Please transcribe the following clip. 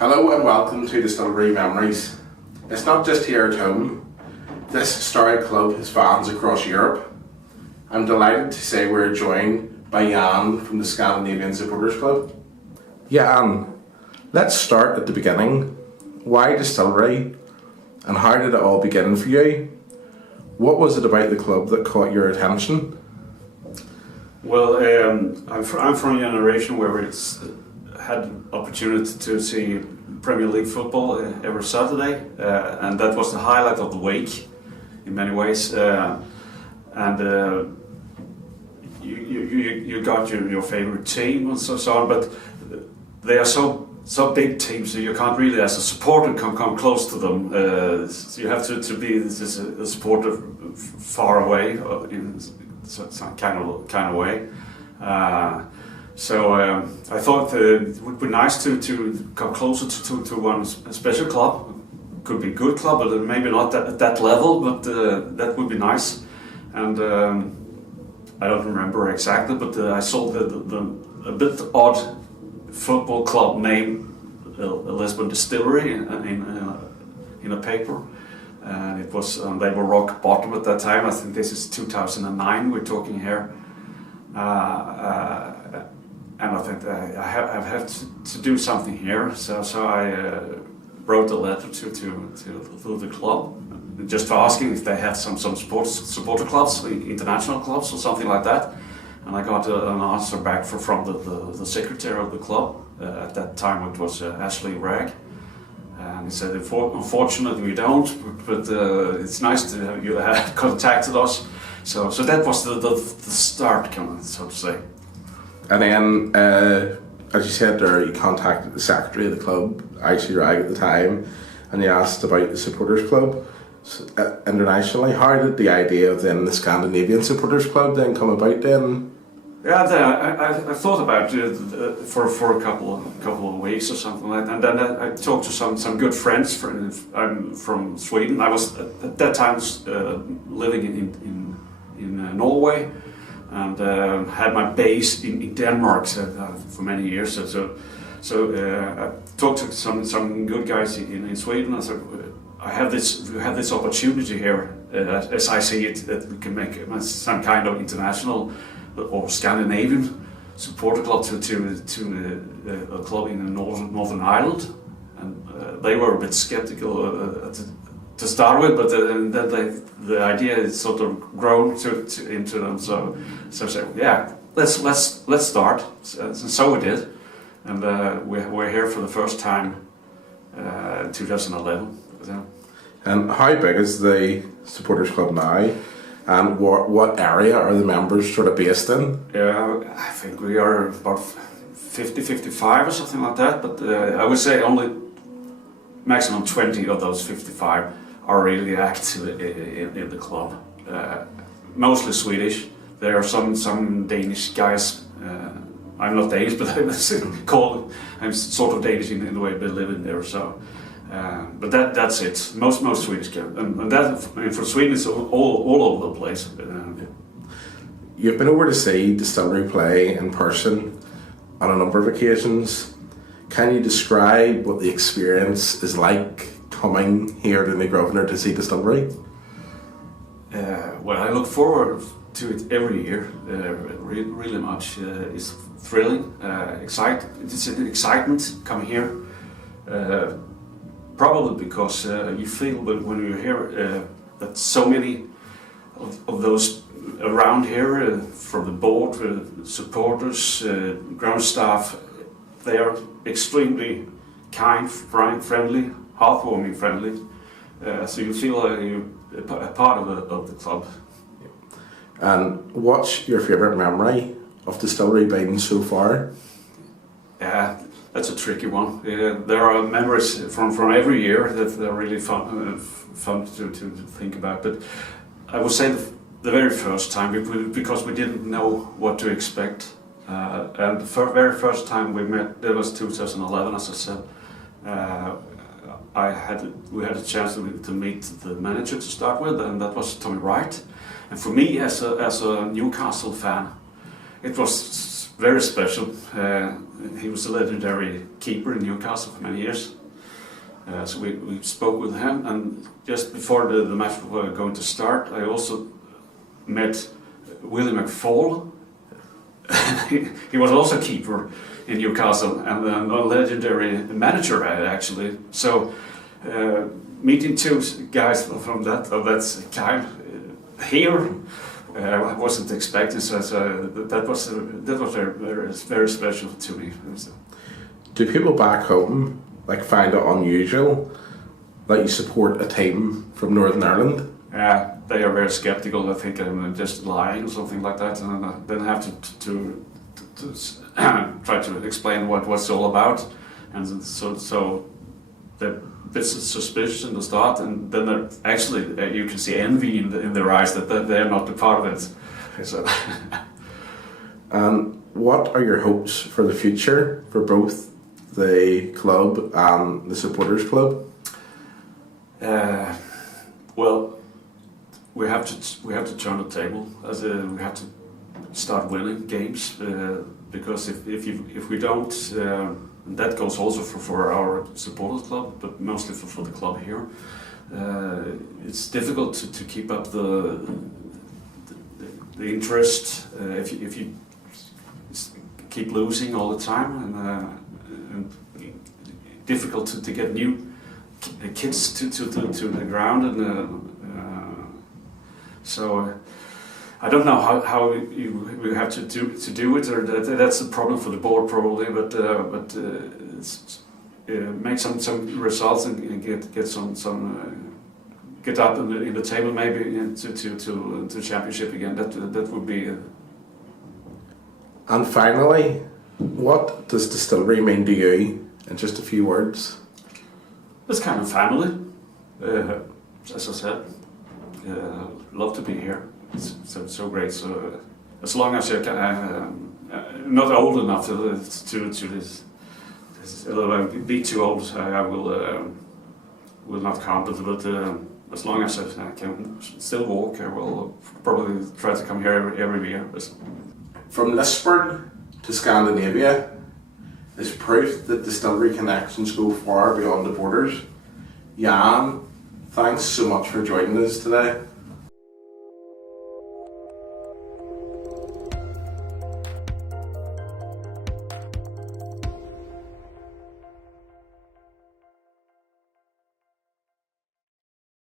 Hello and welcome to Distillery Memories. It's not just here at home. This historic club has fans across Europe. I'm delighted to say we're joined by Jan from the Scandinavian Supporters Club. Jan, let's start at the beginning. Why Distillery and how did it all begin for you? What was it about the club that caught your attention? Well, I'm from a generation where it's had opportunity to see Premier League football every Saturday, and that was the highlight of the week in many ways. You got your favorite team and so on, but they are so big teams, so you can't really, as a supporter, come close to them. So you have to be a supporter far away in some kind of way. So I thought it would be nice to come closer to one special club. Could be a good club, but maybe not at that level, but that would be nice. And I don't remember exactly, but I saw a bit odd football club name, Lisburn Distillery, in a paper. And it was they were rock bottom at that time. I think this is 2009 we're talking here. And I think I have to do something here, so I wrote a letter to the club, just for asking if they had some supporter clubs, international clubs or something like that. And I got an answer back from the secretary of the club. At that time it was Ashley Ragg. And he said, unfortunately we don't, but it's nice to you have contacted us. So that was the start, so to say. And then, as you said there, you contacted the secretary of the club, Ashley Ragg at the time, and you asked about the supporters club internationally. How did the idea of then the Scandinavian Supporters Club then come about then? Yeah, I thought about it for a couple of weeks or something like that, and then I talked to some good friends from Sweden. I was at that time living in Norway, and had my base in Denmark for many years. So I talked to some good guys in Sweden. I said, we have this opportunity here, as I see it, that we can make some kind of international or Scandinavian supporter club to a club in Northern Ireland, and they were a bit skeptical to start with, but then the idea is sort of grown into them. So yeah, let's start. So we did, and we're here for the first time in 2011. So. And how big is the supporters club now? And what area are the members sort of based in? I think we are about 50-55 or something like that, but I would say only maximum 20 of those 55 are really active in the club. Mostly Swedish. There are some Danish guys. I'm not Danish, but I'm sort of Danish in the way they live in there. So. But that's it. Most Swedish can, and that for Sweden it's all over the place. You've been over to see Distillery play in person on a number of occasions. Can you describe what the experience is like coming here to New Grosvenor to see Distillery? Well, I look forward to it every year. Really much. It's thrilling. It's an excitement coming here. Probably because you feel when you're here that so many of those around here, from the board, supporters, ground staff, they are extremely kind, friendly, heartwarming friendly. So you feel you're a part of the club. And what's your favourite memory of Distillery being so far? That's a tricky one. There are memories from every year that are really fun to think about. But I would say the very first time, because we didn't know what to expect. And the very first time we met, that was 2011, as I said. We had a chance to meet the manager to start with, and that was Tommy Wright. And for me, as a Newcastle fan, it was very special. He was a legendary keeper in Newcastle for many years. So we spoke with him, and just before the match was going to start, I also met Willie McFall. He was also a keeper in Newcastle and a legendary manager actually. So meeting two guys from that kind here, I wasn't expecting. So that was very special to me. Do people back home find it unusual that you support a team from Northern Ireland? Yeah, they are very skeptical. I think I'm just lying or something like that, and then I have to try to explain what what's all about, and so they're a bit suspicious in the start, and then actually you can see envy in their eyes that they're not a part of it. So. And what are your hopes for the future for both the club and the supporters club? Well, we have to turn the table. We have to start winning games because if we don't, and that goes also for our supporters club, but mostly for the club here. It's difficult to keep up the interest if you keep losing all the time, and difficult to get new kids to the ground, and so I don't know how we have to do it, or that's a problem for the board probably, but make some results and get up in the table maybe to championship again. That would be. And finally, what does Distillery mean to you in just a few words? It's kind of family, as I said. Love to be here. It's so great. So as long as I can, not old enough to be too old, I will not count it. But as long as I can still walk, I will probably try to come here every year. From Lisburn to Scandinavia is proof that distillery connections go far beyond the borders. Jan, thanks so much for joining us today.